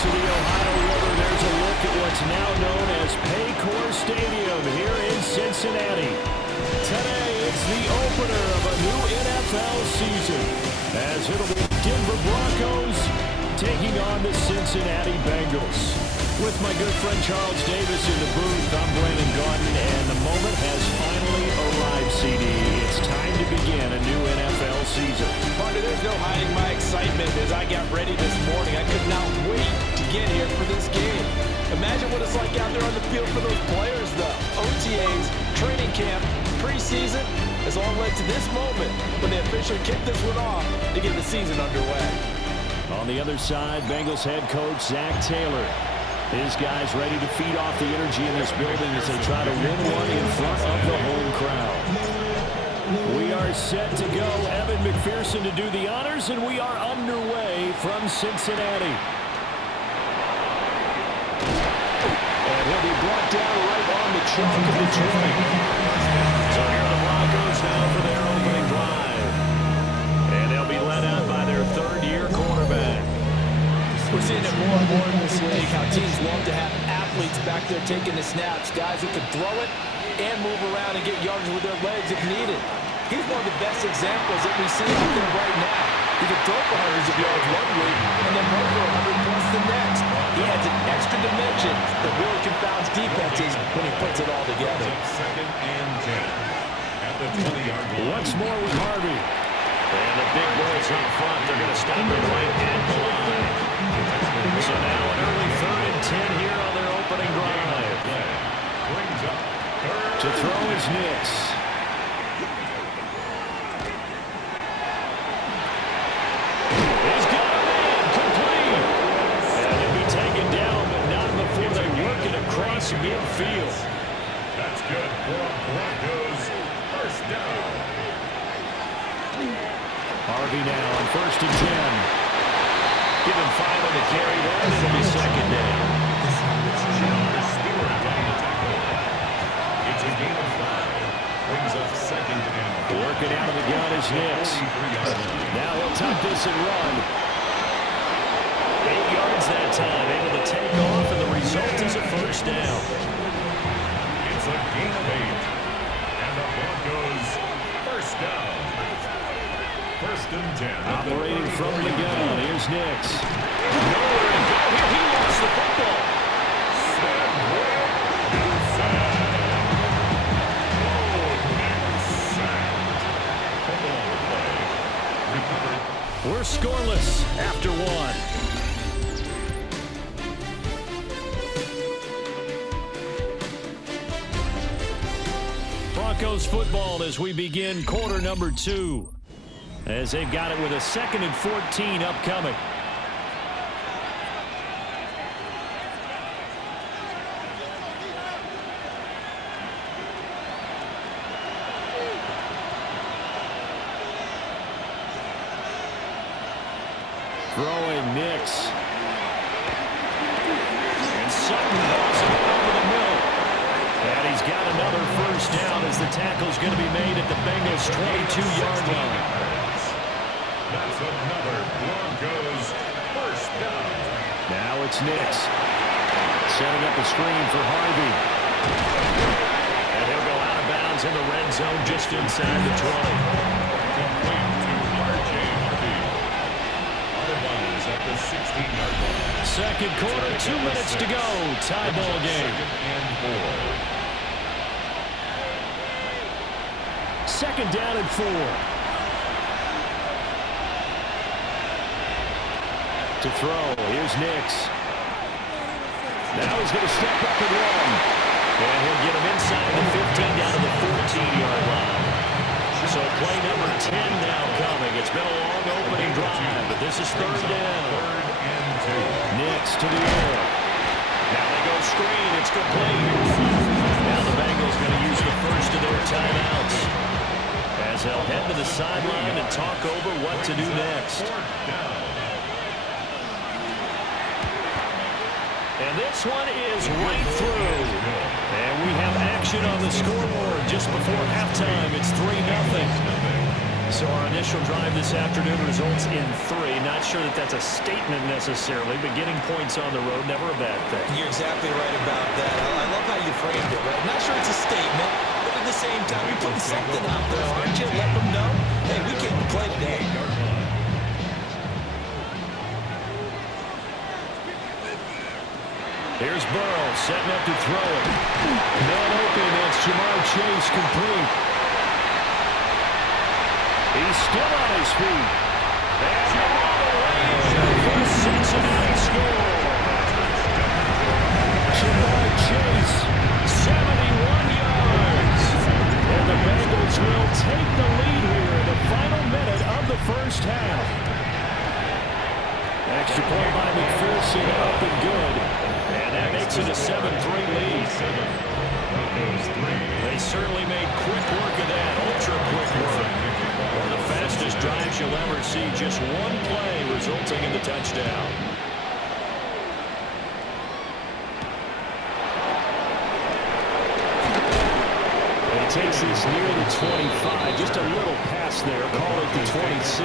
banks of the Ohio River, there's a look at what's now known as Paycor Stadium here in Cincinnati. Today, it's the opener of a new NFL season, as it'll be Denver Broncos taking on the Cincinnati Bengals. With my good friend Charles Davis in the booth, I'm Brandon Gaudin, and the moment has finally arrived, CD. It's time to begin a new NFL season. Partner, there's no hiding my excitement as I got ready this morning. I could not wait to get here for this game. Imagine what it's like out there on the field for those players, though. OTAs, training camp, preseason has all led to this moment when they officially kick this one off to get the season underway. On the other side, Bengals head coach Zach Taylor. His guys ready to feed off the energy in this building as they try to win one in front of the home crowd. We are set to go. Evan McPherson to do the honors, and we are underway from Cincinnati. And he'll be brought down right on the chalk of Detroit. So here are the Broncos now for their opening drive. And they'll be led out by their third-year quarterback. We're seeing it more and more in this league, how teams love to have athletes back there taking the snaps, guys who can throw it and move around and get yards with their legs if needed. He's one of the best examples that we see out there right now. He can throw for hundreds of yards one week and then run for 100 plus the next. He adds an extra dimension that really confounds defenses when he puts it all together. Second and 10 at the 20-yard line. Once more with Harvey. And the big boys up front, they're going to stop it right at the line. So now an early 3rd and 10 here on their opening drive. To throw is Nix. He's got a man complete. And he'll be taken down, but not before they work it across midfield. That's good for Broncos. First down. Harvey now on 1st and 10. Give him 5 on the carry there, and it'll be second down. It's a gain of 5. Brings up second and 4. Working out of the gun is Nix. Now he'll tuck this and run. 8 yards that time, able to take off, and the result is a first down. It's a gain of 8. And the Broncos first down. 1st and 10. Operating from the gun, here's Nix. Nowhere to go here, he lost the football. We're scoreless after 1. Broncos football as we begin quarter number 2. As they've got it with a 2nd and 14 upcoming. Throwing Nix. And Sutton hauls it over the middle. And he's got another first down as the tackle's going to be made at the Bengals' 22-yard line. That's another Broncos first down. Now it's Nix. Setting up the screen for Harvey. And he'll go out of bounds in the red zone just inside the 20. Complete to R.J. Harvey. Otherwise at the 16-yard line. Second quarter, 2 minutes to go. Tie ball game. 2nd and 4. Second down and 4. To throw, here's Nix. Now he's going to step up and run. And he'll get him inside the 15 down to the 14-yard line. So play number 10 now coming. It's been a long opening drive, but this is 3rd down. 3rd and 2. Nix to the air. Now they go screen. It's complete. Now the Bengals going to use the first of their timeouts, as they'll head to the sideline and talk over what to do next. And this one is right through. And we have action on the scoreboard just before halftime. It's 3-0. So our initial drive this afternoon results in 3. Not sure that that's a statement necessarily, but getting points on the road, never a bad thing. You're exactly right about that. I love how you framed it, right? Not sure it's a statement, but at the same time, you're putting something out there, aren't you? Let them know, hey, we came to play today. Here's Burrow setting up to throw it. Man open, that's Jamar Chase complete. He's still on his feet. And all the way for a Cincinnati score. Jamar Chase, 71 yards. And the Bengals will take the lead here in the final minute of the first half. Extra point by McPherson, up and good. And that makes it a 7-3 lead. They certainly made quick work of that, ultra quick work. One of the fastest drives you'll ever see, just one play resulting in the touchdown. And he takes this near the 25, just a little pass there, call it the 26.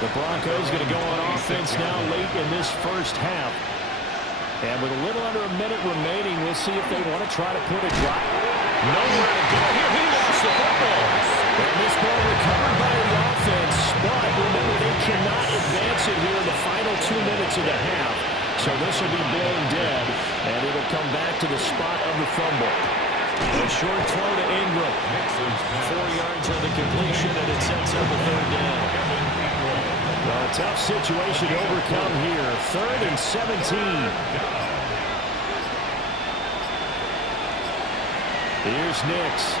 The Broncos going to go on offense now late in this first half. And with a little under a minute remaining, we'll see if they want to try to put a drive. Nowhere to go here. He lost the football. And this ball recovered by the offense. But remember, they cannot advance it here in the final 2 minutes of the half. So this will be blown dead, and it'll come back to the spot of the fumble. A short throw to Ingram. 4 yards on the completion, and it sets up a third down. Well, a tough situation to overcome here. 3rd and 17. Here's Nix.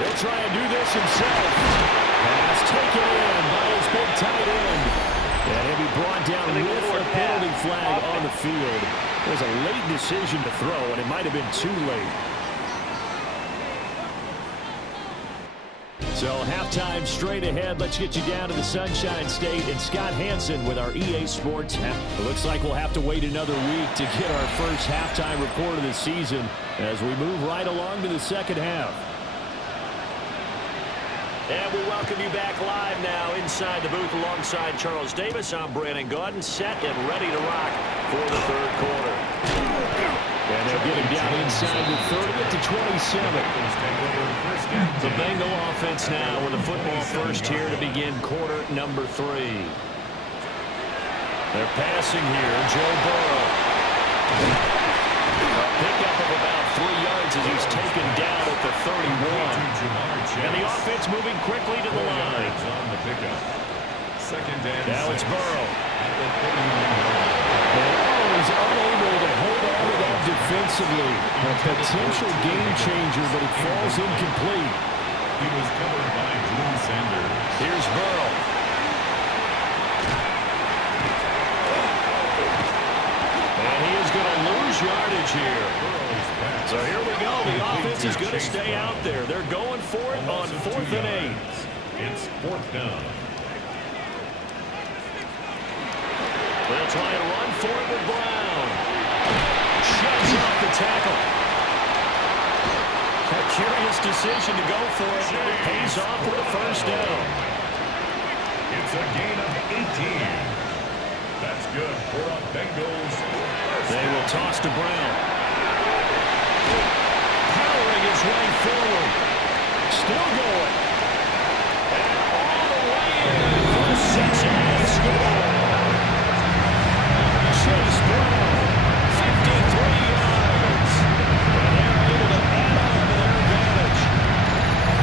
He'll try and do this himself. Pass taken in by his big tight end. And he'll be brought down with a penalty flag on the field. It was a late decision to throw, and it might have been too late. So halftime straight ahead. Let's get you down to the Sunshine State and Scott Hansen with our EA Sports. It looks like we'll have to wait another week to get our first halftime report of the season as we move right along to the second half. And we welcome you back live now inside the booth alongside Charles Davis. I'm Brandon Gaudin, set and ready to rock for the third quarter. And they'll get him down inside the 30 to 27. The Bengal offense now with the football first here to begin quarter number 3. They're passing here. Joe Burrow. A pickup of about 3 yards as he's taken down at the 31. And the offense moving quickly to the line. Now it's Burrow. He's unable to hold on to that defensively. A potential game changer, but it falls incomplete. He was covered by Drew Sanders. Here's Burrow. And he is going to lose yardage here. So here we go. The offense is going to stay out there. They're going for it on 4th and 8. It's 4th down. They'll try and run for it with Brown. Shoves off the tackle. A curious decision to go for it, but it pays off with a first down. It's a gain of 18. That's good for the Bengals. They will toss to Brown. Powering his way forward. Still going. And all the way in for a Cincinnati score. Chase Brown, 53 yards. And they're able to add on to their advantage.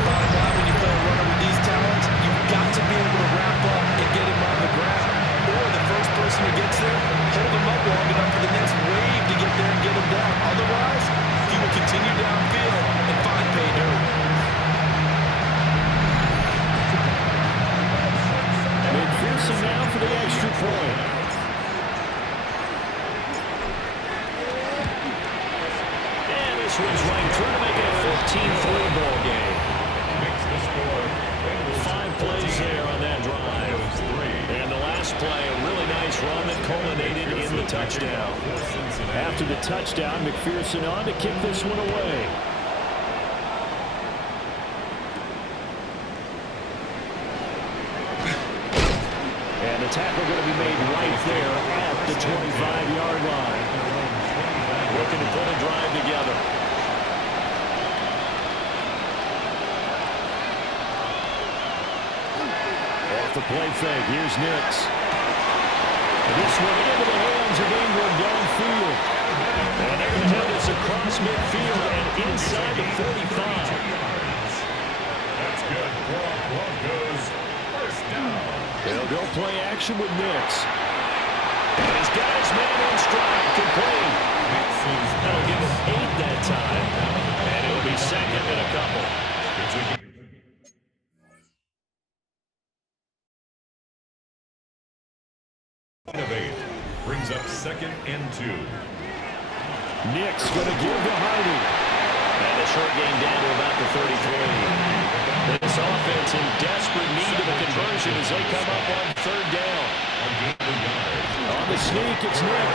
Bottom line, when you play a runner with these talents, you've got to be able to wrap up and get him on the ground. Or the first person who gets there, hold him up long enough for the next wave to get there and get him down. Otherwise, he will continue downfield and find pay dirt. McPherson now for the extra point. This one's right through to make it a 15-3 ball game. Makes the score. 5 plays there on that drive. And the last play, a really nice run that culminated in the touchdown. After the touchdown, McPherson on to kick this one away. The tackle going to be made right there at the 25-yard line. Looking to put a drive together. Off the play fake, here's Nix. This one into the hands of Ingram downfield. And they're going to have this across midfield and inside the 45. That's good. Broncos first down. They'll go play action with Nix. And he's got his man in stride, complete. That'll give him 8 that time. And it'll be second and a couple. Innovate brings up 2nd and 2. Nix going to give to Hardy. And a short gain down to about the 33. This offense in desperate need of a conversion as they come up on 3rd down. On the sneak, it's Nix.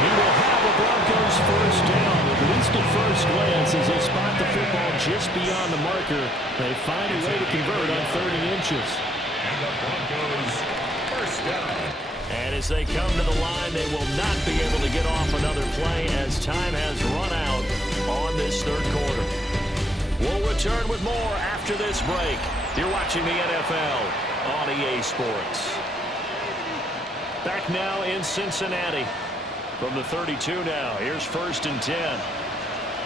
He will have a Broncos first down, at least at first glance, as they spot the football just beyond the marker. They find a way to convert on 30 inches. And the Broncos first down. And as they come to the line, they will not be able to get off another play as time has run out on this 3rd quarter. We'll return with more after this break. You're watching the NFL on EA Sports. Back now in Cincinnati from the 32 now. Here's 1st and 10.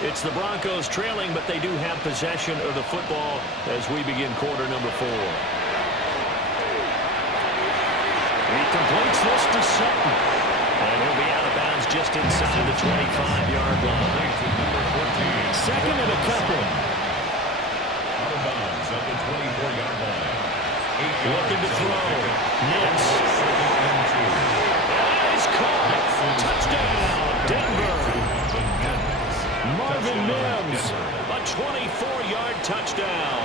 It's the Broncos trailing, but they do have possession of the football as we begin quarter number 4. He completes this to Sutton. And he'll be out of bounds just inside the 25-yard line. Second and a couple. Out of bounds at the 24-yard line. Looking to throw. Nix. He's caught. Touchdown, Denver. Marvin Mims. A 24-yard touchdown.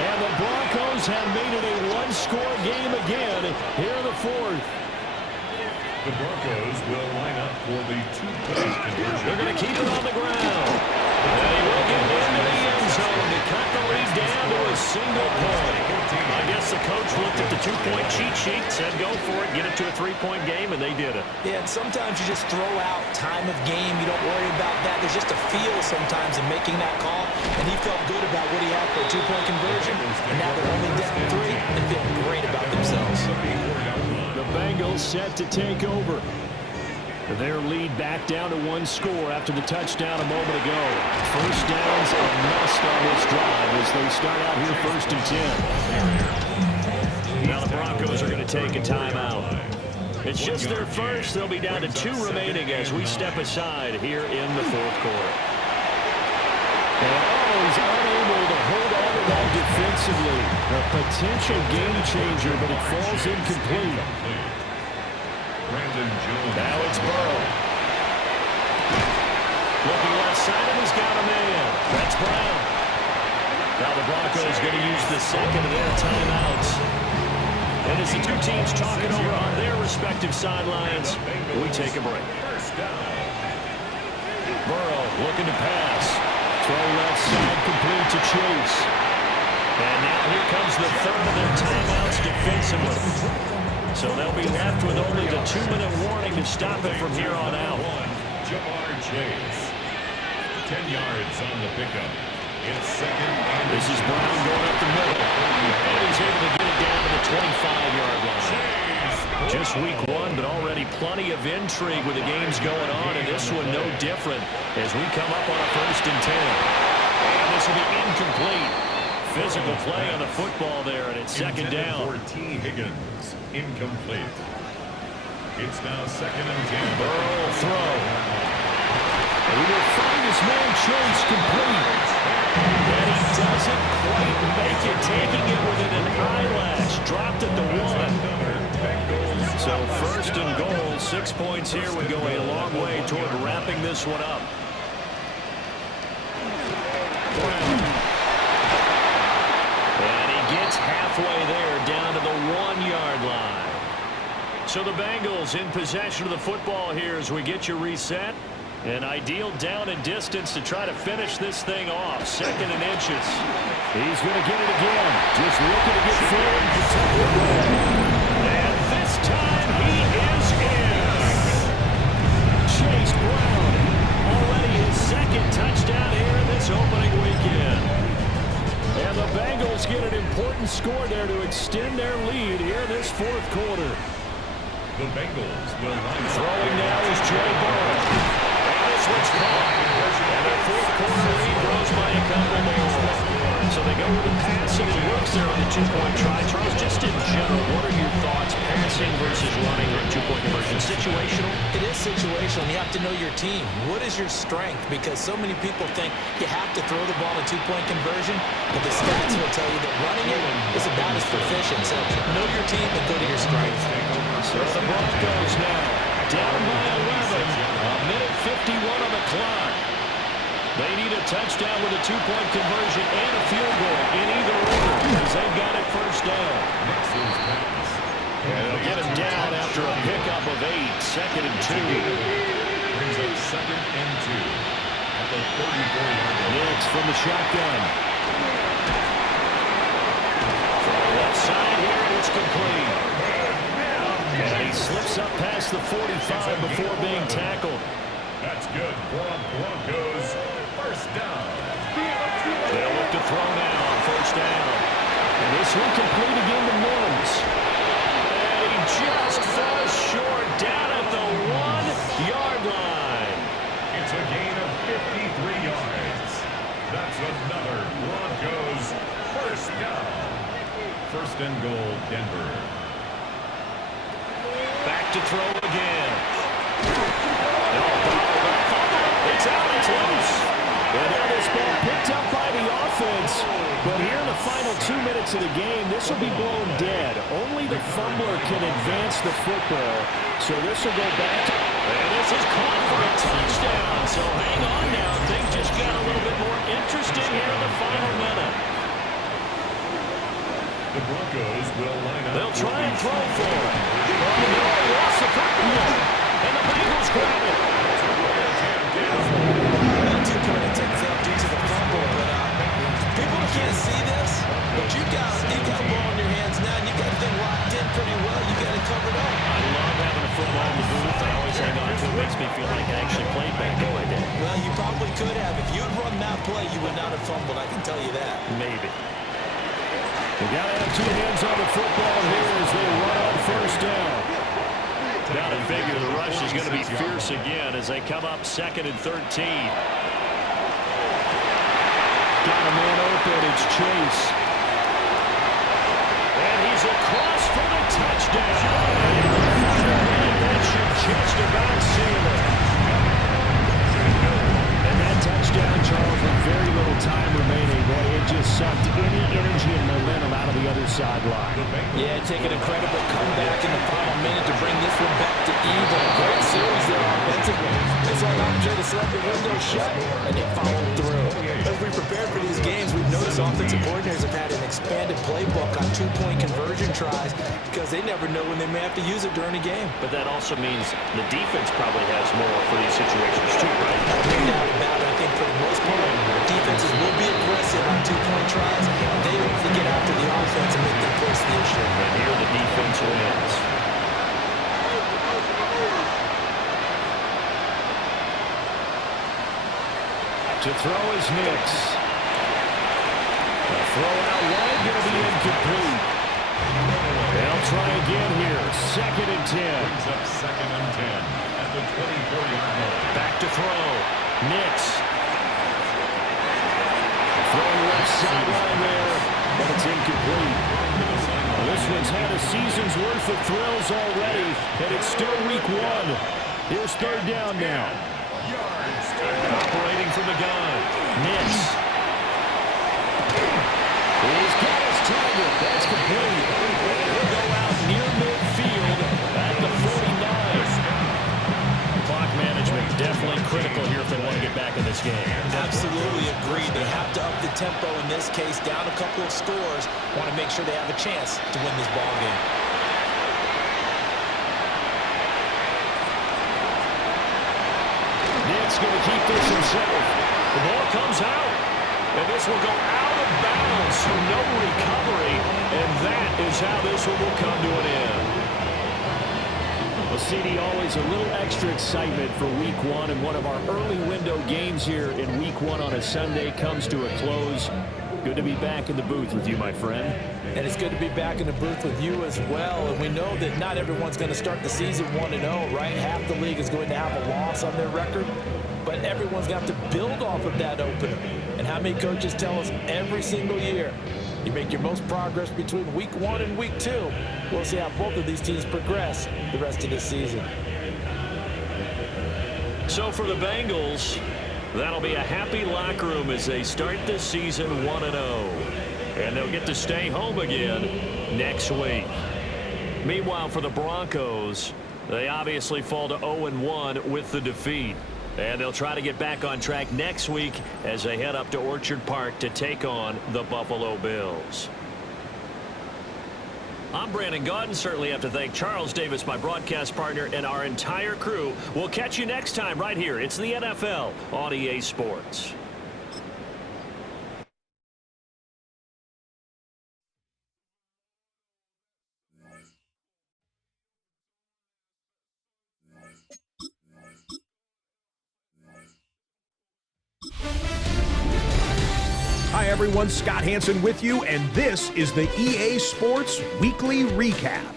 And the Broncos have made it a one-score game again here in the 4th. The Broncos will line up for the 2-point conversion. They're going to keep it on the ground. And he will get into the end zone to cut the lead down to a single point. I guess the coach looked at the 2-point cheat sheet, said go for it, get it to a 3-point game, and they did it. Yeah, and sometimes you just throw out time of game. You don't worry about that. There's just a feel sometimes in making that call, and he felt good about what he had for a 2-point conversion, and now they're only down 3 and feeling great about themselves. The Bengals set to take over. Their lead back down to 1 score after the touchdown a moment ago. First down's a must on this drive as they start out here 1st and 10. Now the Broncos are going to take a timeout. It's just their first. They'll be down to 2 remaining as we step aside here in the 4th quarter. And he's unable to hold on to that defensively. A potential game changer, but it falls incomplete. Now it's Burrow. Looking left side, and he's got a man. That's Brown. Now the Broncos going to use the second of their timeouts. And as the 2 teams talking over on their respective sidelines, we take a break. Burrow looking to pass. Throw left side, complete to Chase. And now here comes the 3rd of their timeouts defensively. So they'll be left with only the 2-minute warning to stop it from here on out. Jamar Chase. 10 yards on the pickup. It's 2nd and This is Brown going up the middle. And he's able to get it down to the 25-yard line. Just week 1, but already plenty of intrigue with the games going on, and this one no different as we come up on a 1st and 10. And this will be incomplete. Physical play on the football there, and it's 2nd down. For T. Higgins, incomplete. It's now 2nd and 10. Burrow throw. And he will find his man Chase complete. And he doesn't quite make it, taking it within an eyelash. Dropped it to 1. So 1st and goal, 6 points here would go a long way toward wrapping this one up. Halfway there, down to the 1-yard line. So the Bengals in possession of the football here as we get you reset. An ideal down and distance to try to finish this thing off. 2nd and inches. He's going to get it again. Just looking to get forward. And Broncos get an important score there to extend their lead here in this fourth quarter. The Bengals will line up. Throwing now is Joe Burrow. And this one's caught. And their fourth quarter lead grows by a couple more. So they go with the pass, and it works there on the two-point try. Charles, just in general, what are your thoughts, passing versus running or two-point conversion? Situational? It is situational. You have to know your team. What is your strength? Because so many people think you have to throw the ball in two-point conversion, but the stats will tell you that running it is about as proficient. So know your team and go to your strength. So the Broncos now down by 11. A minute 51 on the clock. They need a touchdown with a two-point conversion and a field goal in either order as they've got it first down. And they'll get him down after a pickup of 8. Second and 2. Brings up second and 2 at the 34-yard line. Nix from the shotgun. From the left side here, and it's complete. And he slips up past the 45 before being tackled. That's good for Broncos. First down. They'll look to throw now on first down. And this one complete again to Mims. And he just falls short down at the 1-yard line. It's a gain of 53 yards. That's another Broncos first down. First and goal, Denver. Back to throw again. It's out, it's loose. And now this ball picked up by the offense. But here in the final 2 minutes of the game, this will be blown dead. Only the fumbler can advance the football. So this will go back. And this is caught for a touchdown. So hang on now. Things just got a little bit more interesting here in the final minute. The Broncos will line up. They'll try and throw for it. Oh, no, lost the football. And the Bengals grab it. Two-point attempt failed due to the fumble, but people can't see this, but you got a ball in your hands now, and you got the thing locked in pretty well. You got it covered up. I love having a football in the booth. I always hang on to it. Makes me feel like I actually played back in my day. Well, you probably could have. If you had run that play, you would not have fumbled. I can tell you that. Maybe. They got to have 2 hands on the football here as they run on first down. Got to figure the rush is going to be fierce again as they come up second and 13. Got a man open. It's Chase. And he's across for the touchdown. And that should just about seal it. And that touchdown, Charles, with very little time remaining, boy, it just sucked any energy and momentum out of the other sideline. Yeah, take an incredible comeback in the final minute to bring this one back to even. Great series there offensively. It's like I'm sure to let the window shut, and they followed through. As we prepared for these games, we've noticed offensive coordinators have had an expanded playbook on two-point conversion tries because they never know when they may have to use it during a game. But that also means the defense probably has more for these situations too, right? No doubt about it. I think for the most part, defenses will be aggressive on two-point tries. They want to get after the offense and make them force the issue. And here the defense wins. To throw is Nix. The throw out wide going to be incomplete. They'll try again here. Second and 10. Brings up second and 10 at the 24-yard line. Back to throw. Nix. Throwing left sideline there, but it's incomplete. Well, this one's had a season's worth of thrills already, and it's still week 1. Here's third down now. Operating from the gun. Nix. He's got his target. That's complete. He'll go out near midfield at the 49. Clock management definitely critical here if they want to get back in this game. Absolutely agreed. They have to up the tempo in this case, down a couple of scores. Want to make sure they have a chance to win this ball game. Nick's going to keep this himself. The ball comes out, and this will go out of bounds, so no recovery, and that is how this one will come to an end. Well, CD, always a little extra excitement for week 1, and one of our early window games here in week 1 on a Sunday comes to a close. Good to be back in the booth with you, my friend. And it's good to be back in the booth with you as well. And we know that not everyone's going to start the season 1-0, right? Half the league is going to have a loss on their record. But everyone's got to build off of that opener. And how many coaches tell us every single year, you make your most progress between week 1 and week 2. We'll see how both of these teams progress the rest of this season. So for the Bengals, that'll be a happy locker room as they start this season 1-0. And they'll get to stay home again next week. Meanwhile, for the Broncos, they obviously fall to 0-1 with the defeat. And they'll try to get back on track next week as they head up to Orchard Park to take on the Buffalo Bills. I'm Brandon Gaudin. Certainly have to thank Charles Davis, my broadcast partner, and our entire crew. We'll catch you next time right here. It's the NFL on EA Sports. Hi everyone, Scott Hansen with you, and this is the EA Sports Weekly Recap.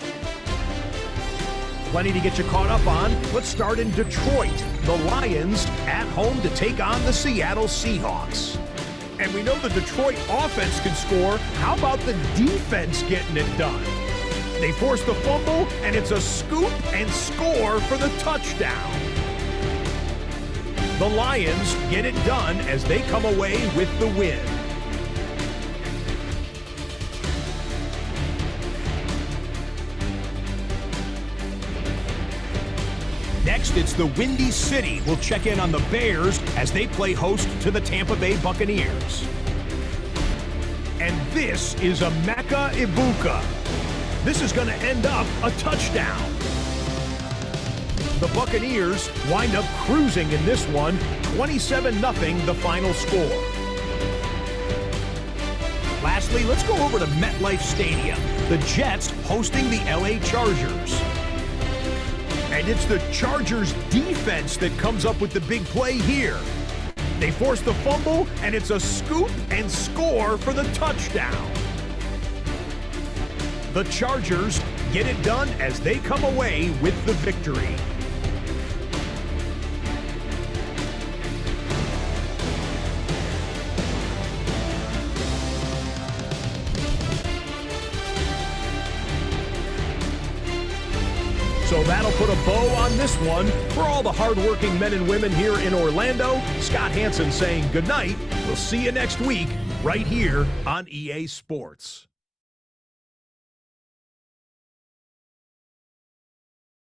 Plenty to get you caught up on. Let's start in Detroit. The Lions at home to take on the Seattle Seahawks. And we know the Detroit offense can score. How about the defense getting it done? They force the fumble, and it's a scoop and score for the touchdown. The Lions get it done as they come away with the win. Next, it's the Windy City. We'll check in on the Bears as they play host to the Tampa Bay Buccaneers. And this is Emeka Ibuka. This is going to end up a touchdown. The Buccaneers wind up cruising in this one, 27-0 the final score. Lastly, let's go over to MetLife Stadium. The Jets hosting the LA Chargers. And it's the Chargers defense that comes up with the big play here. They force the fumble, and it's a scoop and score for the touchdown. The Chargers get it done as they come away with the victory. So that'll put a bow on this one. For all the hardworking men and women here in Orlando, Scott Hansen saying goodnight. We'll see you next week right here on EA Sports.